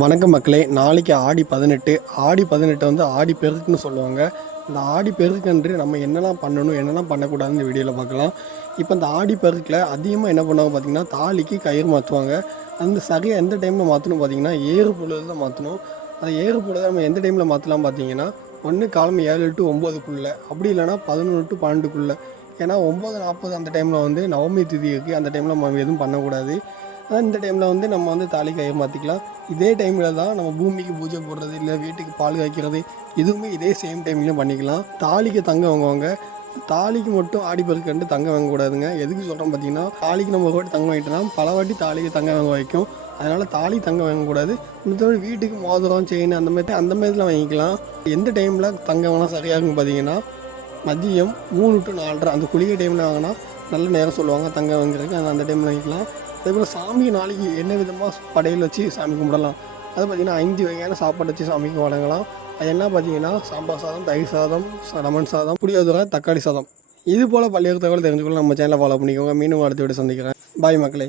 வணக்கம் மக்களே. நாளைக்கு ஆடி 18. ஆடி 18 வந்து ஆடி பெருக்குன்னு சொல்லுவாங்க. இந்த ஆடி பெருக்கன்று நம்ம என்னெல்லாம் பண்ணணும், என்னெல்லாம் பண்ணக்கூடாதுன்னு இந்த வீடியோவில் பார்க்கலாம். இப்போ இந்த ஆடி பெருக்கில் அதிகமாக என்ன பண்ணுவாங்க பார்த்தீங்கன்னா, தாலிக்கு கயிறு மாற்றுவாங்க. அந்த சரியாக எந்த டைமில் மாற்றணும் பார்த்தீங்கன்னா, ஏறு பொழுது தான் மாற்றணும். அந்த ஏறு பொழுது நம்ம எந்த டைமில் மாற்றலாம் பார்த்தீங்கன்னா, ஒன்று காலம் 7 to 9க்குள்ளே, அப்படி இல்லைனா 11 to 12க்குள்ளே. ஏன்னா 9:40 அந்த டைமில் வந்து நவமி திதி இருக்குது. அந்த டைமில் நம்ம எதுவும் பண்ணக்கூடாது. இந்த டைமில் வந்து நம்ம வந்து தாலி கயிறு மாற்றிக்கலாம். இதே டைமில் தான் நம்ம பூமிக்கு பூஜை போடுறது, இல்லை வீட்டுக்கு பால் காய்க்கிறது, இதுவுமே இதே சேம் டைம்லேயும் பண்ணிக்கலாம். தாலிக்கு தங்கம் வாங்குவாங்க. தாலிக்கு மட்டும் ஆடி பெருக்கண்டு தங்கம் வாங்கக்கூடாதுங்க. எதுக்கு சொல்கிறோம் பார்த்தீங்கன்னா, தாலிக்கு நம்ம ஒரு வாட்டி தங்கம் வாங்கிட்டோம்னா பல வாட்டி தாலிக்கு தங்கம் வாங்க வைக்கும். அதனால் தாலி தங்கம் வாங்கக்கூடாது. மற்றபடி வீட்டுக்கு மோதிரம், செயின் அந்த மாதிரிலாம் வாங்கிக்கலாம். எந்த டைமில் தங்கம் வாங்கினா சரியாக இருக்கும் பார்த்தீங்கன்னா, மதியம் 3 to 4:30 அந்த குளிகை டைமில் வாங்கினா நல்ல நேரம் சொல்லுவாங்க தங்கம் வாங்குறதுக்கு. அந்த டைமில் வாங்கிக்கலாம். அதேபோல் சாமி நாளைக்கு என்ன விதமாக படையல் வச்சு சாமி கும்பிடலாம். அது பார்த்திங்கன்னா 5 வகையான சாப்பாடு வச்சு சாமிக்கு வழங்கலாம். அது என்ன பார்த்தீங்கன்னா, சாம்பார் சாதம், தயிர் சாதம், லெமன் சாதம், புளியோதரை, தக்காளி சாதம். இது போல் பல்வேறு தகவல் தெரிஞ்சுக்கொள்ள நம்ம சேனலை ஃபாலோ பண்ணிக்கோங்க. மீண்டும் அடுத்த வீடியோ சந்திக்கிறேன். பாய் மக்களே.